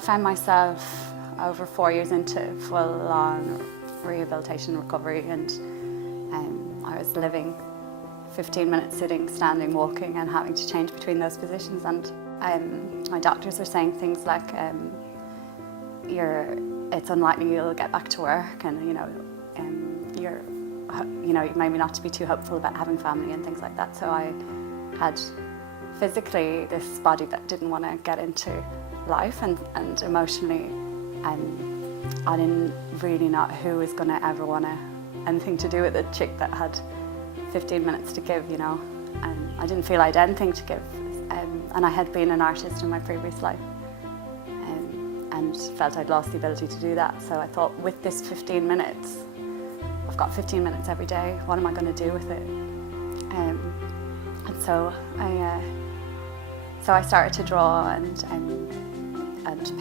I found myself over 4 years into full-on rehabilitation recovery, and I was living 15 minutes sitting, standing, walking, and having to change between those positions. And my doctors were saying things like, it's unlikely you'll get back to work, and you maybe not to be too hopeful about having family and things like that. So I had physically this body that didn't want to get into life, and emotionally, I didn't really know who was going to ever want anything to do with a chick that had 15 minutes to give, and I didn't feel I had anything to give. And I had been an artist in my previous life, and felt I'd lost the ability to do that. So I thought, with this 15 minutes, I've got 15 minutes every day, what am I going to do with it? And so I started to draw and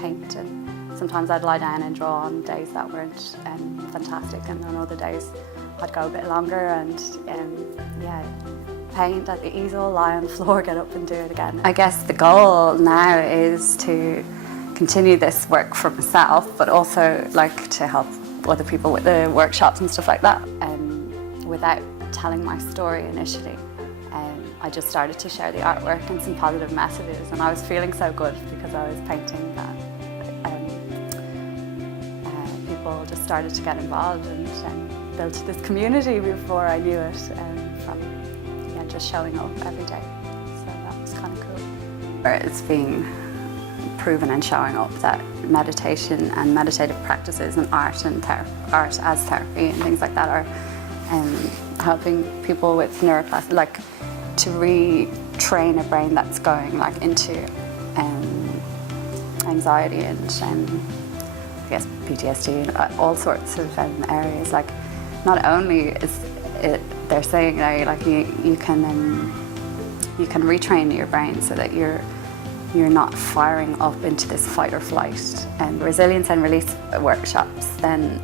paint, and sometimes I'd lie down and draw on days that weren't fantastic, and on other days I'd go a bit longer and paint at the easel, lie on the floor, get up and do it again. I guess the goal now is to continue this work for myself, but also like to help other people with the workshops and stuff like that. Without telling my story initially, I just started to share the artwork and some positive messages, and I was feeling so good because I was painting that people just started to get involved and built this community before I knew it, from just showing up every day. So that was kind of cool. It's being proven and showing up that meditation and meditative practices and art and art as therapy and things like that are helping people with neuroplasticity, like to retrain a brain that's going like into anxiety and I guess PTSD and all sorts of areas. Like, not only is it, they're saying like you can retrain your brain so that you're not firing up into this fight or flight. And resilience and release workshops, then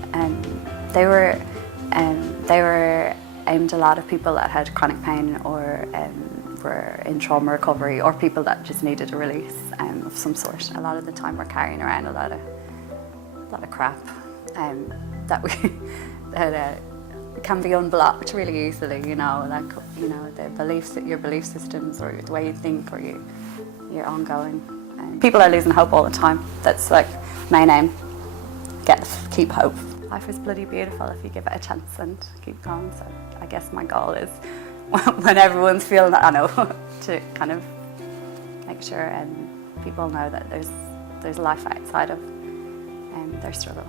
they were aimed at a lot of people that had chronic pain or were in trauma recovery, or people that just needed a release of some sort. A lot of the time we're carrying around a lot of crap that can be unblocked really easily, the beliefs, your belief systems, or the way you think, or your ongoing. People are losing hope all the time. That's like my aim. Keep hope. Life is bloody beautiful if you give it a chance and keep going. So I guess my goal is, when everyone's feeling that, I know, to kind of make sure people know that there's life outside of their struggle.